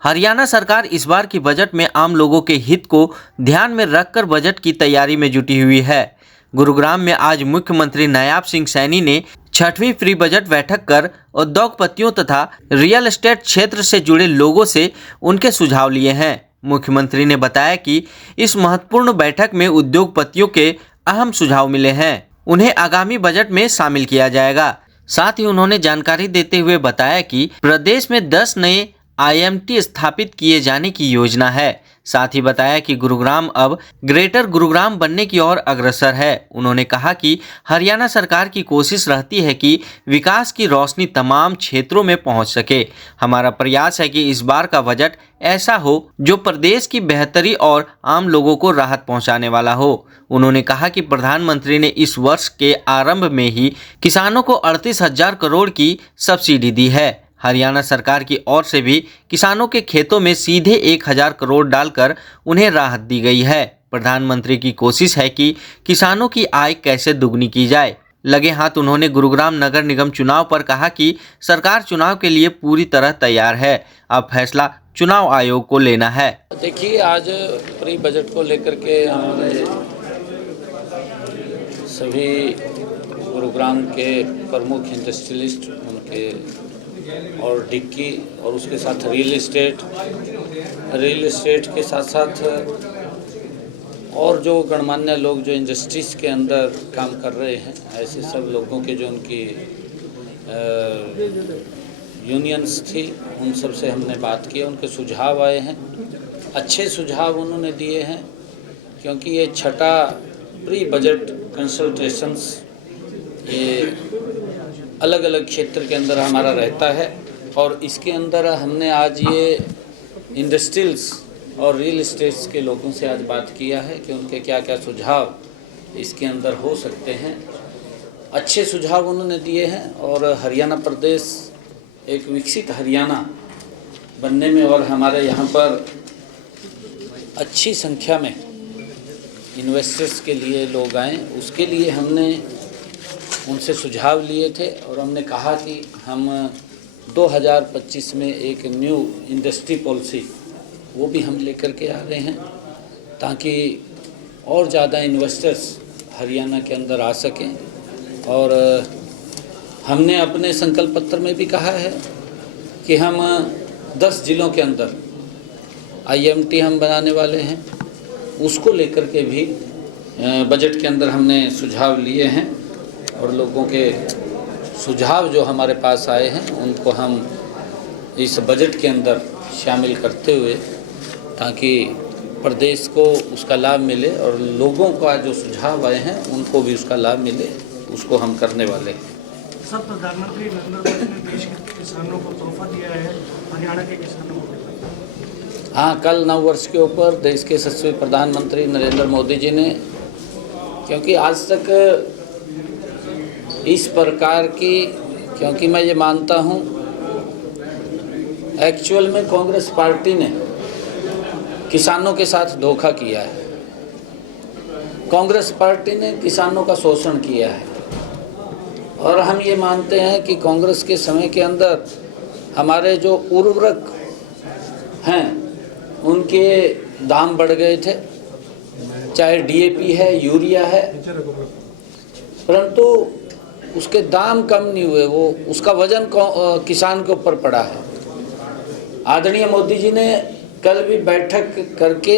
हरियाणा सरकार इस बार की बजट में आम लोगों के हित को ध्यान में रखकर बजट की तैयारी में जुटी हुई है। गुरुग्राम में आज मुख्यमंत्री नायाब सिंह सैनी ने 6वीं प्री बजट बैठक कर उद्योगपतियों तथा रियल एस्टेट क्षेत्र से जुड़े लोगों से उनके सुझाव लिए हैं। मुख्यमंत्री ने बताया कि इस महत्वपूर्ण बैठक में उद्योगपतियों के अहम सुझाव मिले हैं, उन्हें आगामी बजट में शामिल किया जाएगा। साथ ही उन्होंने जानकारी देते हुए बताया कि प्रदेश में 10 नए IMT स्थापित किए जाने की योजना है। साथ ही बताया कि गुरुग्राम अब ग्रेटर गुरुग्राम बनने की ओर अग्रसर है। उन्होंने कहा कि हरियाणा सरकार की कोशिश रहती है कि विकास की रोशनी तमाम क्षेत्रों में पहुंच सके। हमारा प्रयास है कि इस बार का बजट ऐसा हो जो प्रदेश की बेहतरी और आम लोगों को राहत पहुंचाने वाला हो। उन्होंने कहा कि प्रधानमंत्री ने इस वर्ष के आरंभ में ही किसानों को 38,000 करोड़ की सब्सिडी दी है। हरियाणा सरकार की ओर से भी किसानों के खेतों में सीधे 1,000 करोड़ डालकर उन्हें राहत दी गई है। प्रधानमंत्री की कोशिश है कि किसानों की आय कैसे दुगनी की जाए। लगे हाथ उन्होंने गुरुग्राम नगर निगम चुनाव पर कहा कि सरकार चुनाव के लिए पूरी तरह तैयार है, अब फैसला चुनाव आयोग को लेना है। देखिए, आज प्री बजट को लेकर के हमारे सभी गुरुग्राम के प्रमुख इंडस्ट्रियलिस्ट उनके और डिक्की और उसके साथ रियल एस्टेट के साथ साथ और जो गणमान्य लोग जो इंडस्ट्रीज़ के अंदर काम कर रहे हैं, ऐसे सब लोगों के जो उनकी यूनियंस थी, उन सब से हमने बात की, उनके सुझाव आए हैं। अच्छे सुझाव उन्होंने दिए हैं, क्योंकि ये 6ठा प्री बजट कंसल्टेशंस ये अलग अलग क्षेत्र के अंदर हमारा रहता है और इसके अंदर हमने आज ये इंडस्ट्रियल्स और रियल एस्टेट्स के लोगों से आज बात किया है कि उनके क्या क्या सुझाव इसके अंदर हो सकते हैं। अच्छे सुझाव उन्होंने दिए हैं और हरियाणा प्रदेश एक विकसित हरियाणा बनने में और हमारे यहाँ पर अच्छी संख्या में इन्वेस्टर्स के लिए लोग आएँ, उसके लिए हमने उनसे सुझाव लिए थे और हमने कहा कि हम 2025 में एक न्यू इंडस्ट्री पॉलिसी वो भी हम लेकर के आ रहे हैं, ताकि और ज़्यादा इन्वेस्टर्स हरियाणा के अंदर आ सकें। और हमने अपने संकल्प पत्र में भी कहा है कि हम 10 जिलों के अंदर IMT हम बनाने वाले हैं, उसको लेकर के भी बजट के अंदर हमने सुझाव लिए हैं और लोगों के सुझाव जो हमारे पास आए हैं उनको हम इस बजट के अंदर शामिल करते हुए, ताकि प्रदेश को उसका लाभ मिले और लोगों का जो सुझाव आए हैं उनको भी उसका लाभ मिले, उसको हम करने वाले हैं। सब प्रधानमंत्री नरेंद्र मोदी ने देश के किसानों को तोहफा दिया है, हरियाणा के किसानों को। हाँ, कल नव वर्ष के ऊपर देश के यशस्वी प्रधानमंत्री नरेंद्र मोदी जी ने, क्योंकि आज तक इस प्रकार की, क्योंकि मैं ये मानता हूँ एक्चुअल में कांग्रेस पार्टी ने किसानों के साथ धोखा किया है। कांग्रेस पार्टी ने किसानों का शोषण किया है और हम ये मानते हैं कि कांग्रेस के समय के अंदर हमारे जो उर्वरक हैं उनके दाम बढ़ गए थे, चाहे DAP है, यूरिया है, परंतु उसके दाम कम नहीं हुए, वो उसका वजन किसान के ऊपर पड़ा है। आदरणीय मोदी जी ने कल भी बैठक करके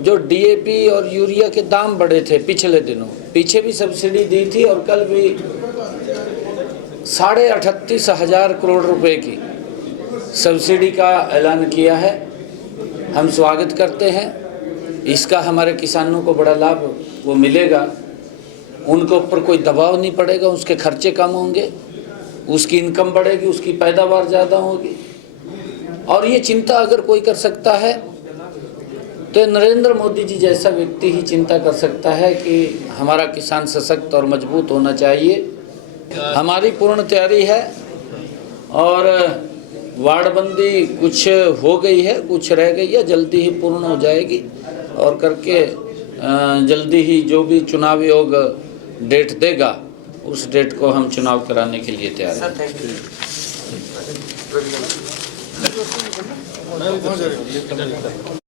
जो DAP और यूरिया के दाम बढ़े थे पिछले दिनों, पीछे भी सब्सिडी दी थी और कल भी 38,500 करोड़ रुपए की सब्सिडी का ऐलान किया है। हम स्वागत करते हैं, इसका हमारे किसानों को बड़ा लाभ वो मिलेगा, उनके ऊपर कोई दबाव नहीं पड़ेगा, उसके खर्चे कम होंगे, उसकी इनकम बढ़ेगी, उसकी पैदावार ज़्यादा होगी। और ये चिंता अगर कोई कर सकता है तो नरेंद्र मोदी जी जैसा व्यक्ति ही चिंता कर सकता है कि हमारा किसान सशक्त और मजबूत होना चाहिए। हमारी पूर्ण तैयारी है और वार्डबंदी कुछ हो गई है, कुछ रह गई है, जल्दी ही पूर्ण हो जाएगी और करके जल्दी ही जो भी चुनाव आयोग डेट देगा उस डेट को हम चुनाव कराने के लिए तैयार हैं। वस्तु निकलना